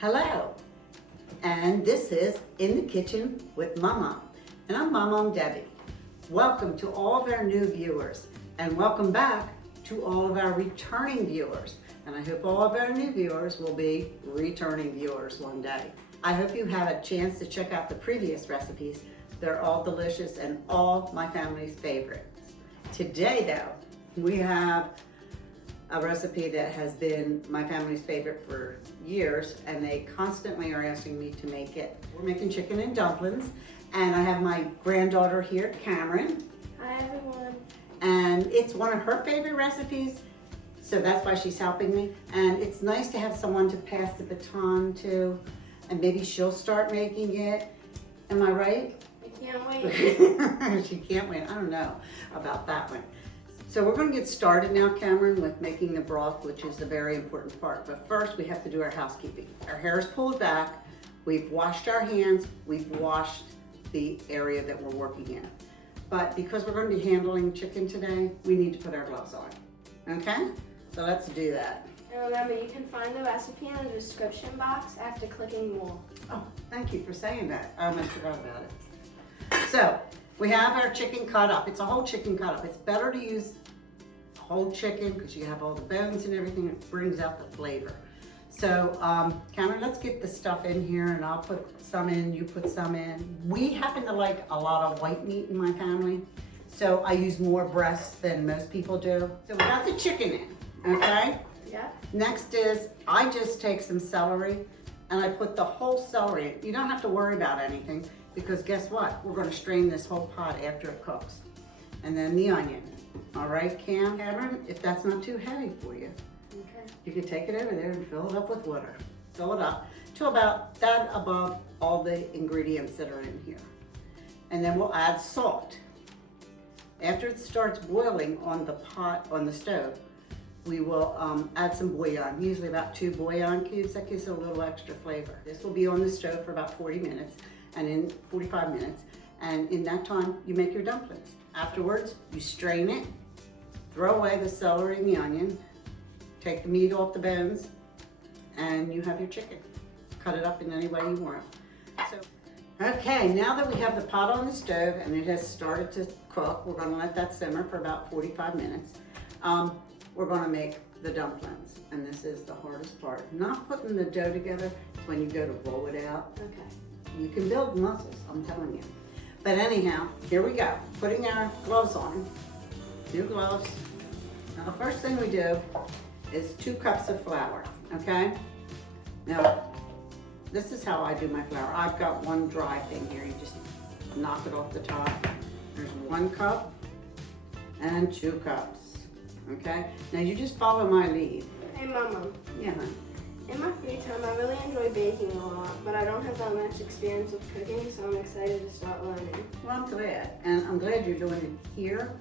Hello, and this is In the Kitchen with Mama, and I'm Mom Debbie. Welcome to all of our new viewers, and welcome back to all of our returning viewers. And I hope all of our new viewers will be returning viewers one day. I hope you have a chance to check out the previous recipes. They're all delicious and all my family's favorites. Today though, we have a recipe that has been my family's favorite for years, and they constantly are asking me to make it. We're making chicken and dumplings, and I have my granddaughter here, Cameron. Hi everyone. And it's one of her favorite recipes, so that's why she's helping me. And it's nice to have someone to pass the baton to, and maybe she'll start making it. Am I right? I can't wait. She can't wait. I don't know about that one. So we're going to get started now, Cameron, with making the broth, which is a very important part. But first, we have to do our housekeeping. Our hair is pulled back. We've washed our hands. We've washed the area that we're working in. But because we're going to be handling chicken today, we need to put our gloves on. Okay? So let's do that. And remember, you can find the recipe in the description box after clicking more. Oh, thank you for saying that. I almost forgot about it. So we have our chicken cut up. It's a whole chicken cut up. It's better to use whole chicken because you have all the bones and everything. It brings out the flavor. So Cameron, let's get the stuff in here, and I'll put some in, you put some in. We happen to like a lot of white meat in my family, so I use more breasts than most people do. So we got the chicken in, okay? Yeah. Next is, I just take some celery and I put the whole celery in. You don't have to worry about anything because guess what? We're gonna strain this whole pot after it cooks. And then the onion. All right, Cameron, if that's not too heavy for you, Okay. you can take it over there and fill it up with water. Fill it up to about that above all the ingredients that are in here. And then we'll add salt. After it starts boiling on the pot, on the stove, we will add some bouillon, usually about 2 bouillon cubes. That gives it a little extra flavor. This will be on the stove for about 40 minutes, and in 45 minutes. And in that time, you make your dumplings. Afterwards, you strain it, throw away the celery and the onion, take the meat off the bones, and you have your chicken. Cut it up in any way you want. So, okay, now that we have the pot on the stove and it has started to cook, we're gonna let that simmer for about 45 minutes. We're gonna make the dumplings, and this is the hardest part. Not putting the dough together, it's when you go to roll it out. Okay. You can build muscles, I'm telling you. But anyhow, here we go. Putting our gloves on, new gloves. Now the first thing we do is 2 cups of flour, okay? Now, this is how I do my flour. I've got one dry thing here. You just knock it off the top. There's 1 cup and 2 cups, okay? Now you just follow my lead. Hey Mama. Yeah, honey. In my free time, I really enjoy baking a lot, but I don't have that much experience with cooking, so I'm excited to start learning. Well, I'm glad, and I'm glad you're doing it here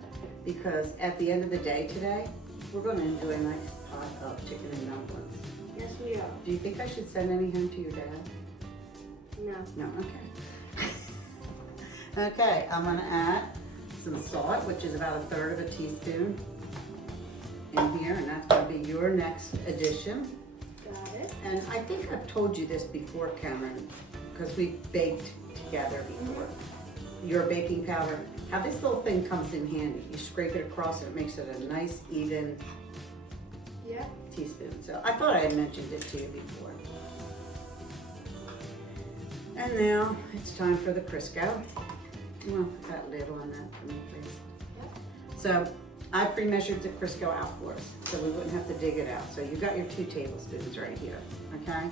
because at the end of the day today, we're going to enjoy a nice pot of chicken and dumplings. Yes, we are. Do you think I should send any home to your dad? No. No, okay. Okay, I'm going to add some salt, which is about 1/3 of a teaspoon in here, and that's going to be your next addition. Got it. And I think I've told you this before, Cameron, because we baked together before. Your baking powder, how this little thing comes in handy. You scrape it across and it makes it a nice, even Yeah. teaspoon. So I thought I had mentioned it to you before. And now it's time for the Crisco. Well, put that lid on that for me, please. So I pre-measured the Crisco out for us, so we wouldn't have to dig it out. So you got your 2 tablespoons right here, okay?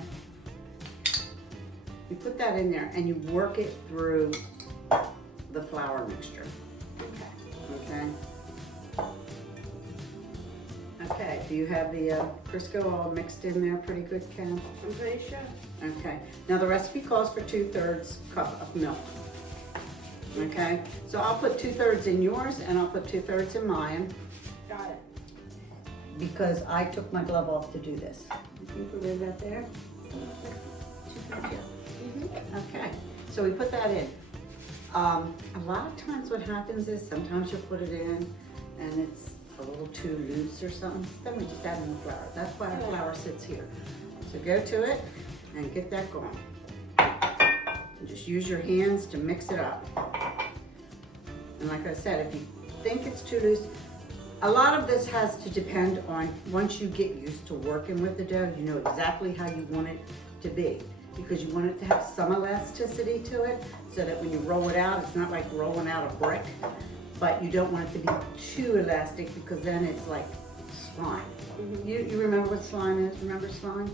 You put that in there and you work it through the flour mixture, okay? Okay, do you have the Crisco all mixed in there pretty good, Ken? I'm pretty sure. Okay, now the recipe calls for 2/3 cup of milk. Okay, so I'll put 2/3 in yours and I'll put 2/3 in mine Got it. because I took my glove off to do this. You think we leave that there? Okay, so we put that in. A lot of times what happens is sometimes you put it in and it's a little too loose or something. Then we just add in the flour. That's why our flour sits here. So go to it. and get that going. And just use your hands to mix it up. And like I said, if you think it's too loose, a lot of this has to depend on, once you get used to working with the dough, you know exactly how you want it to be. Because you want it to have some elasticity to it, so that when you roll it out, it's not like rolling out a brick. But you don't want it to be too elastic, because then it's like slime. You remember what slime is? Remember slime?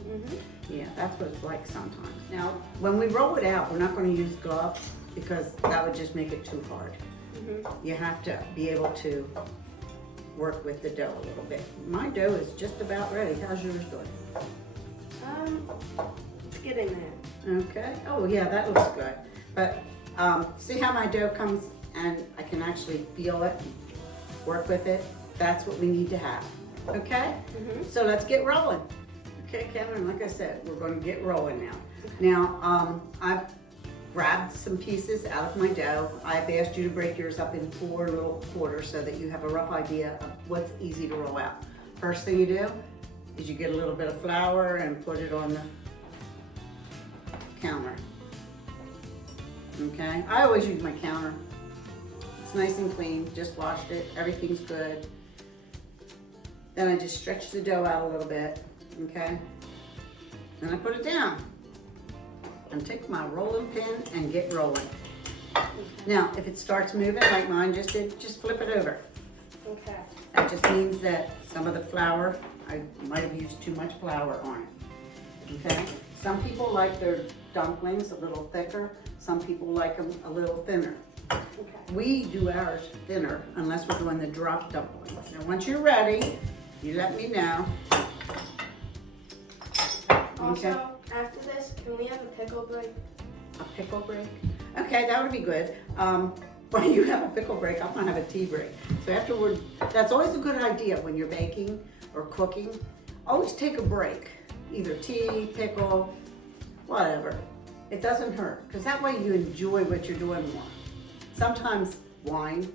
Yeah, that's what it's like sometimes. Now, when we roll it out, we're not going to use gloves, because that would just make it too hard. You have to be able to work with the dough a little bit. My dough is just about ready. How's yours doing? It's getting there. Okay. Oh yeah, that looks good. But see how my dough comes and I can actually feel it, work with it? That's what we need to have. Okay? So let's get rolling. Okay, Cameron, like I said, we're going to get rolling now. Now, I've grabbed some pieces out of my dough. I've asked you to break yours up in 4 little quarters so that you have a rough idea of what's easy to roll out. First thing you do is you get a little bit of flour and put it on the counter. Okay, I always use my counter. It's nice and clean, just washed it, everything's good. Then I just stretch the dough out a little bit, okay? Then I put it down and take my rolling pin and get rolling. Now, if it starts moving like mine just did, just flip it over. Okay. That just means that some of the flour, I might have used too much flour on it, okay? Some people like their dumplings a little thicker. Some people like them a little thinner. Okay. We do ours thinner unless we're doing the drop dumplings. Now, once you're ready, you let me know. Also, after this, can we have a pickle break? A pickle break? Okay, that would be good. When you have a pickle break, I'm gonna have a tea break. So afterward, that's always a good idea when you're baking or cooking. Always take a break, either tea, pickle, whatever. It doesn't hurt, because that way you enjoy what you're doing more. Sometimes wine,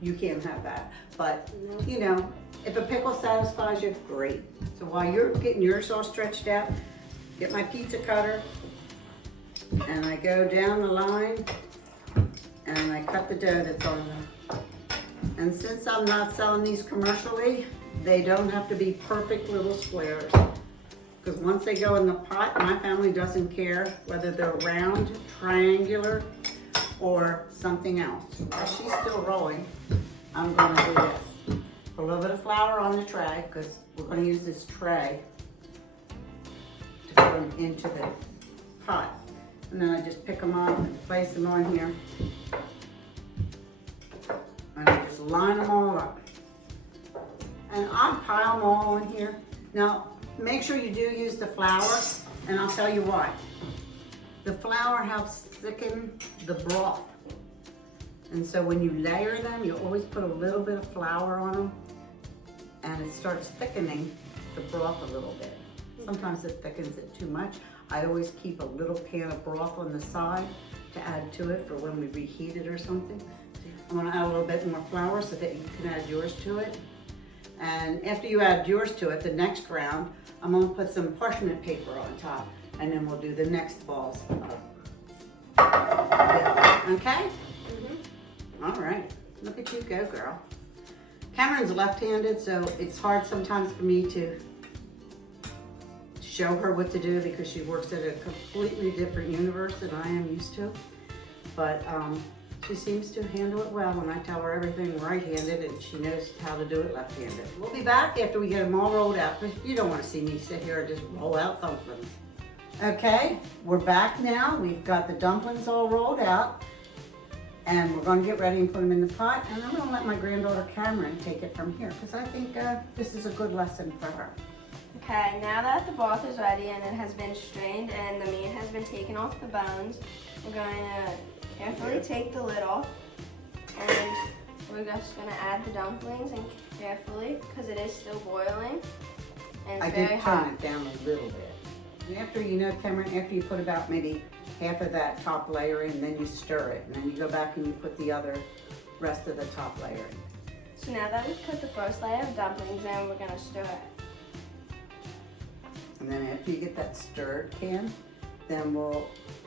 you can't have that. But, you know, if a pickle satisfies you, great. So while you're getting yours all stretched out, get my pizza cutter, and I go down the line, and I cut the dough that's on there. And since I'm not selling these commercially, they don't have to be perfect little squares. Because once they go in the pot, my family doesn't care whether they're round, triangular, or something else. While she's still rolling, I'm gonna do this. Put a little bit of flour on the tray, because we're gonna use this tray to put them into the pot. And then I just pick them up and place them on here. And I just line them all up. And I'll pile them all in here. Now, make sure you do use the flour, and I'll tell you why. The flour helps thicken the broth. And so when you layer them, you always put a little bit of flour on them, and it starts thickening the broth a little bit. Sometimes it thickens it too much. I always keep a little pan of broth on the side to add to it for when we reheat it or something. I'm gonna add a little bit more flour so that you can add yours to it. And after you add yours to it, the next round, I'm gonna put some parchment paper on top, and then we'll do the next balls. Okay? All right, look at you go, girl. Cameron's left-handed, so it's hard sometimes for me to show her what to do because she works at a completely different universe than I am used to. But she seems to handle it well when I tell her everything right-handed, and she knows how to do it left-handed. We'll be back after we get them all rolled out, because you don't want to see me sit here and just roll out dumplings. Okay, we're back now. We've got the dumplings all rolled out, and we're going to get ready and put them in the pot, and I'm going to let my granddaughter Cameron take it from here, because I think this is a good lesson for her. Okay, now that the broth is ready and it has been strained and the meat has been taken off the bones, we're going to carefully take the lid off, and we're just going to add the dumplings, and carefully, because it is still boiling and it's very hot. I did turn it down a little bit. And after, you know, Cameron, after you put about maybe half of that top layer in, then you stir it, and then you go back and you put the other rest of the top layer in. So now that we've put the first layer of dumplings in, we're going to stir it. And then after you get that stirred, Kim, then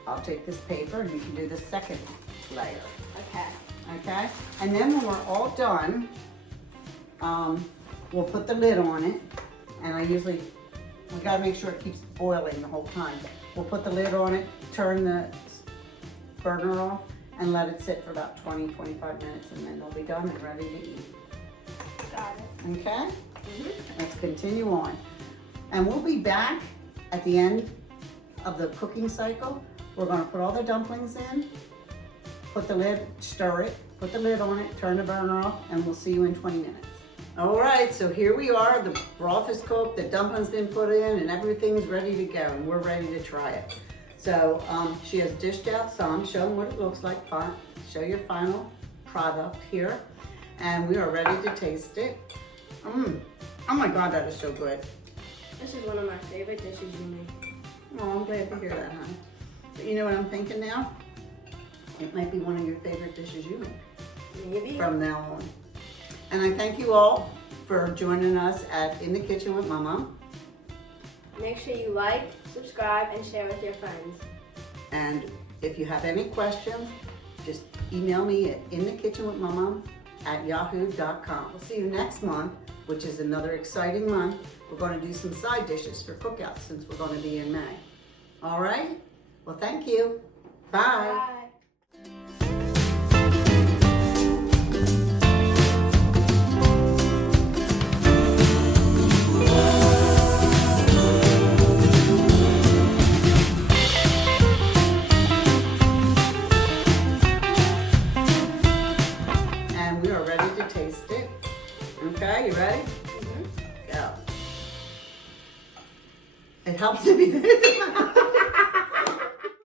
I'll take this paper and you can do the second layer. Okay. Okay? And then when we're all done, we'll put the lid on it. And we gotta make sure it keeps boiling the whole time. We'll put the lid on it, turn the burner off, and let it sit for about 20-25 minutes, and then they'll be done and ready to eat. Got it. Okay? Let's continue on. And we'll be back at the end of the cooking cycle. We're gonna put all the dumplings in, put the lid, stir it, put the lid on it, turn the burner off, and we'll see you in 20 minutes. All right, so here we are. The broth is cooked, the dumplings been put in, and everything's ready to go, and we're ready to try it. So she has dished out some, show them what it looks like, show your final product here, and we are ready to taste it. Oh my God, that is so good. This is one of my favorite dishes you make. Oh, I'm glad to hear that, honey. But you know what I'm thinking now? It might be one of your favorite dishes you make. Maybe. From now on. And I thank you all for joining us at In the Kitchen with Mama. Make sure you like, subscribe, and share with your friends. And if you have any questions, just email me at inthekitchenwithmama@yahoo.com. We'll see you next month, which is another exciting month. We're going to do some side dishes for cookouts since we're going to be in May. All right? Well, thank you. Bye. Bye. And we are ready to taste it. Okay, you ready? Go. It helps to be